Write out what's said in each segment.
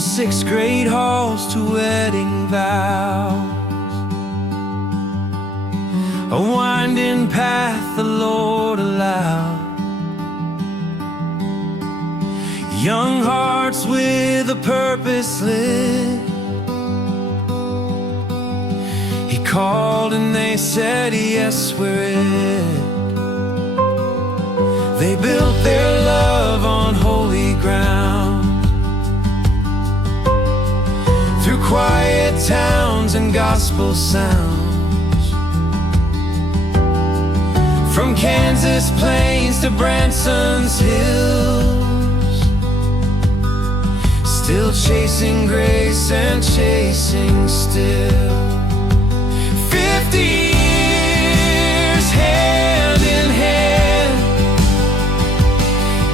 From sixth grade halls to wedding vows, a winding path the Lord allowed. Young hearts with a purpose lit. He called and they said yes, we're it. They built their love on holy ground, through quiet towns and gospel sounds. From Kansas plains to Branson's hills, still chasing grace and chasing still. 50 years hand in hand,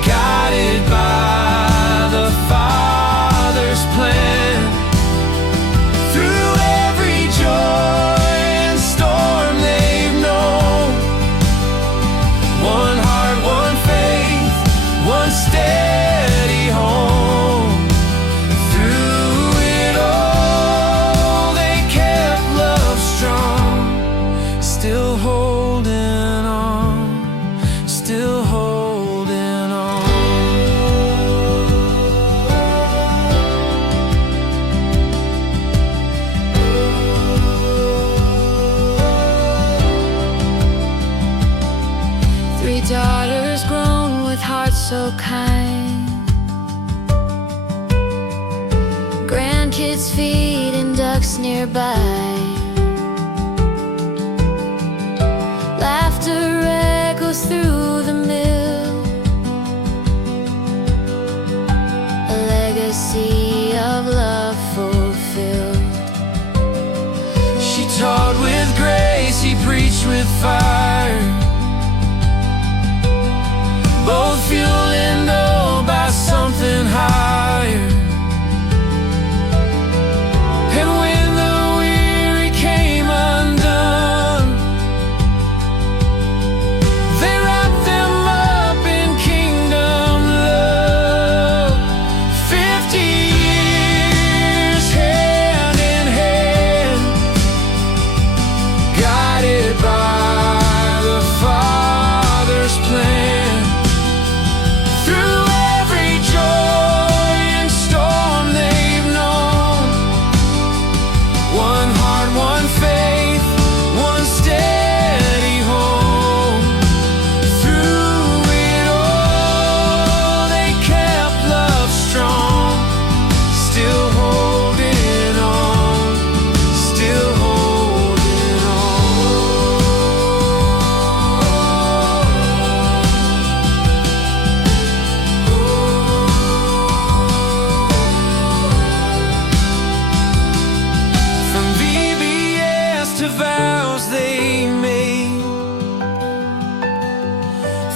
guided by the Father's plan. Through every joy and storm they've known, one heart, one faith, one steady home. Through it all they kept love strong, still holding on, still holding on. 3 daughters grown with hearts so kind, grandkids feeding ducks nearby. Laughter echoes through the mill, a legacy of love fulfilled. She taught with grace, he preached with fire, both fueled and known by something higher. And when the weary came undone, they wrapped them up in kingdom love. 50 years hand in hand, guided by the Father's plan. Through every joy and storm they've known, one heart, one faith, one steady home. Through it all they kept love strong, still holding on, still holding on. From VBS to vows they made,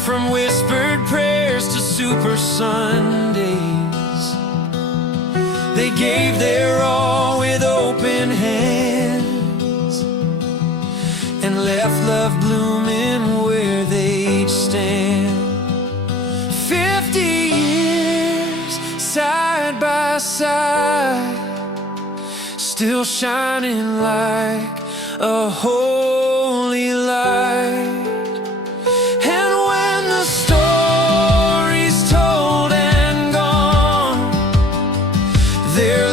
from whispered prayers to Super Sundays, they gave their all with open hands, and left love blooming where they'd stand. 50 years side by side, still shining like a holy light. And when the story's told and gone, they're